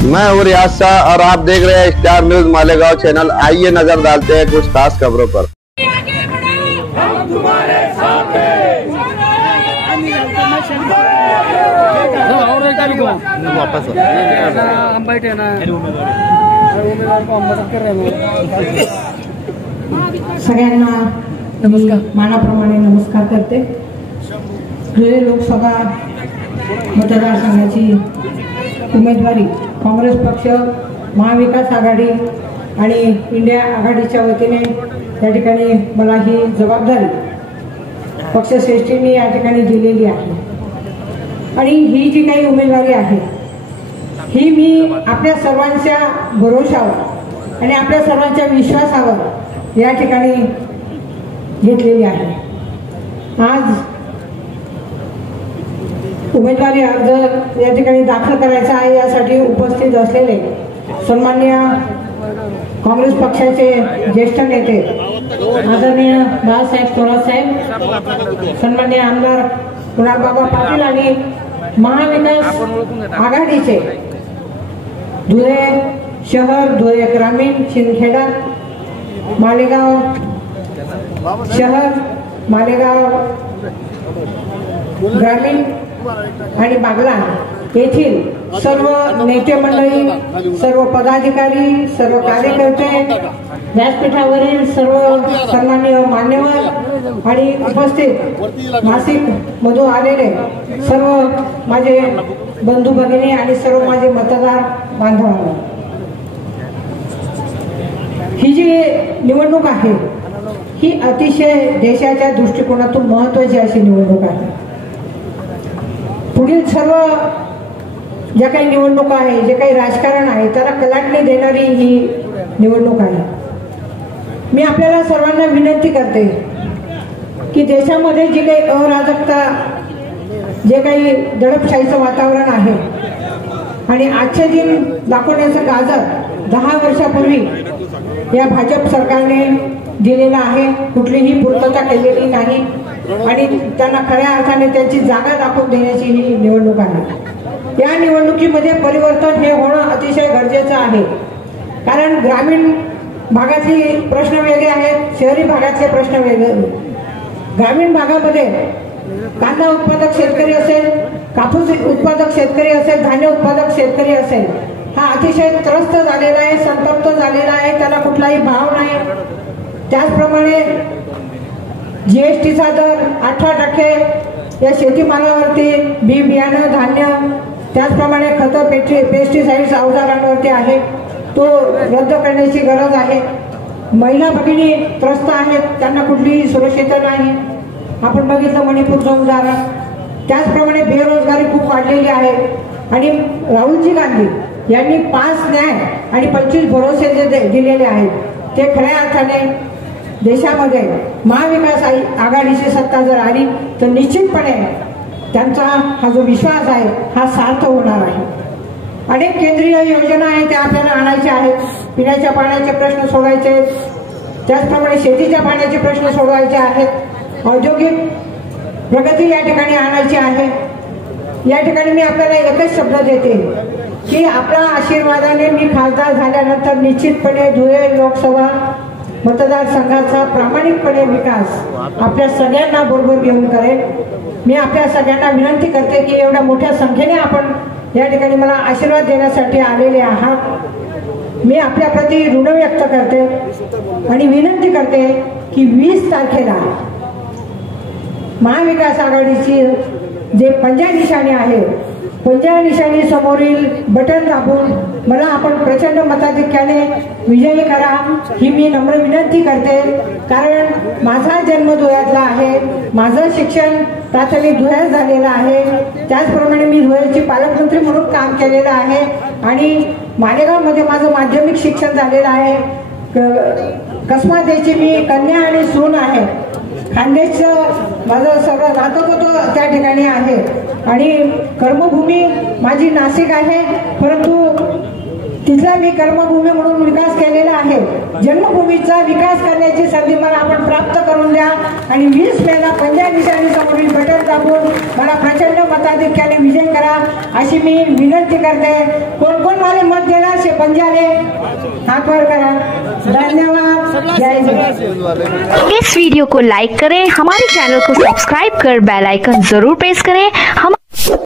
मैं हूँ रियाज शाह और आप देख रहे हैं स्टार न्यूज मालेगांव चैनल। आइए नजर डालते हैं कुछ खास खबरों पर। हम तुम्हारे साथ हैं। वापस हम बैठे ना उमेदवार को हम मदद कर रहे हैं। सगळ्यांना नमस्कार, मानाप्रमाणे नमस्कार करते। धुळे लोकसभा मतदारसंघाची उमेदवारी काँग्रेस पक्ष, महाविकास आघाडी आणि इंडिया आघाडीच्या वतीने या ठिकाणी मला ही जबाबदारी पक्षश्रेष्ठींनी या ठिकाणी दिलेली आहे। आणि ही जी काही उमेदवारी आहे ही मी आपल्या सर्वांच्या भरोशावर आणि आपल्या सर्वांच्या विश्वासावर या ठिकाणी घेतलेली आहे। आज उमेदवारी अर्ज या ठिकाणी दाखल करायचा आहे, यासाठी उपस्थित असलेले सन्माननीय काँग्रेस पक्षाचे ज्येष्ठ नेते आदरणीय बाळासाहेब थोरात साहेब, सन्माननीय आमदार कुणालबाबा पाटील आणि महाविकास आघाडीचे धुळे शहर, धुळे ग्रामीण, शिंदखेडा, मालेगाव शहर, मालेगाव ग्रामीण आणि बागला येथील सर्व नेते मंडळी, सर्व पदाधिकारी, सर्व कार्यकर्ते, व्यासपीठावरील सर्व सन्माननीय मान्यवर आणि उपस्थित नाशिक मधून आलेले सर्व माझे बंधू भगिनी आणि सर्व माझे मतदार बांधवांना, ही जी निवडणूक आहे ही अतिशय देशाच्या दृष्टिकोनातून महत्त्वाची अशी निवडणूक आहे। पुढील सर्व ज्या काही निवडणुका आहे, जे काही राजकारण आहे, त्याला कलाटणी देणारी ही निवडणूक आहे। मी आपल्याला सर्वांना विनंती करते की देशामध्ये जी काही अराजकता, जे काही दडपशाहीचं वातावरण आहे आणि आजचे दिन दाखवण्याचं गाजर 10 वर्षापूर्वी या भाजप सरकारने दिलेला आहे, कुठलीही पूर्तता केलेली नाही आणि त्यांना खऱ्या अर्थाने त्यांची जागा दाखवून देण्याची ही निवडणूक आहे। या निवडणुकीमध्ये परिवर्तन हे होणं अतिशय गरजेचं आहे, कारण ग्रामीण भागातले प्रश्न वेगळे आहेत, शहरी भागातले प्रश्न वेगळे। ग्रामीण भागामध्ये कांदा उत्पादक शेतकरी असेल, कापूस उत्पादक शेतकरी असेल, धान्य उत्पादक शेतकरी असेल, हा अतिशय त्रस्त झालेला आहे, संतप्त झालेला आहे, त्याला कुठलाही भाव नाही। त्याचप्रमाणे जीएसटीचा दर 18% या शेतीमालावरती, बी बियाणं, धान्य, त्याचप्रमाणे खतं, पेस्टिसाइड्स अवजारांवरती आहे, तो रद्द करण्याची गरज आहे। महिला भगिनी त्रस्त आहेत, त्यांना कुठलीही सुरक्षितता नाही। आपण बघितलं मणिपूरचं उदाहरण। त्याचप्रमाणे बेरोजगारी खूप वाढलेली आहे आणि राहुलजी गांधी यांनी 5 न्याय आणि 25 भरोसे जे दिलेले आहेत ते खऱ्या अर्थाने देशामध्ये महाविकास आघाडीची सत्ता जर आली तर निश्चितपणे त्यांचा हा जो विश्वास आहे हा सार्थ होणार आहे। अनेक केंद्रीय योजना आहेत त्या आपल्याला आणायच्या आहेत, पिण्याच्या पाण्याचे प्रश्न सोडवायचे आहेत, त्याचप्रमाणे शेतीच्या पाण्याचे प्रश्न सोडवायचे आहेत, औद्योगिक प्रगती या ठिकाणी आणायची आहे। या ठिकाणी मी आपल्याला एकच शब्द देते की आपल्या आशीर्वादाने मी खासदार झाल्यानंतर निश्चितपणे धुळे लोकसभा मतदारसंघाचा प्रामाणिकपणे विकास आपल्या सगळ्यांना बरोबर घेऊन करेल। मी आपल्या सगळ्यांना विनंती करते की एवढ्या मोठ्या संख्येने आपण या ठिकाणी मला आशीर्वाद देण्यासाठी आलेले आहात। मी आपल्याप्रती ऋण व्यक्त करते आणि विनंती करते की 20 तारखेला महाविकास आघाडीची जे पंजा निशाणी आहे, पंजा निशाणी समोरील बटन दाबून मला आपण प्रचंड मताधिक्याने विजयी करा ही मी नम्र विनंती करते। कारण माझा जन्म धुळ्यातला आहे, माझं शिक्षण प्राथमिक धुळ्यात झालेलं आहे, त्याचप्रमाणे मी धुळ्याची पालकमंत्री म्हणून काम केलेलं आहे आणि मालेगावमध्ये माझं माध्यमिक शिक्षण झालेलं आहे। कसमातेची मी कन्या आणि सून आहे, खानदेशचं माझं सगळं नातं त्या ठिकाणी आहे आणि कर्मभूमी माझी नाशिक आहे, परंतु तिथला मी कर्मभूमी म्हणून विकास केलेला आहे. जन्मभूमीचा विकास करण्याची संधी मला आपण प्राप्त करून द्या आणि 20 मेला पंजाब निशाणी समोरील बटन दाबून मला प्रचंड मताधिक्याने विजय करा अशी मी विनंती करते. कोण कोण मला मत देणार शे पंजाले हाथ वर करा. धन्यवाद. जय हिंद. इस वीडियो को लाइक करें, हमारे चैनल को सब्सक्राइब कर बेल आइकन जरूर प्रेस करें. हम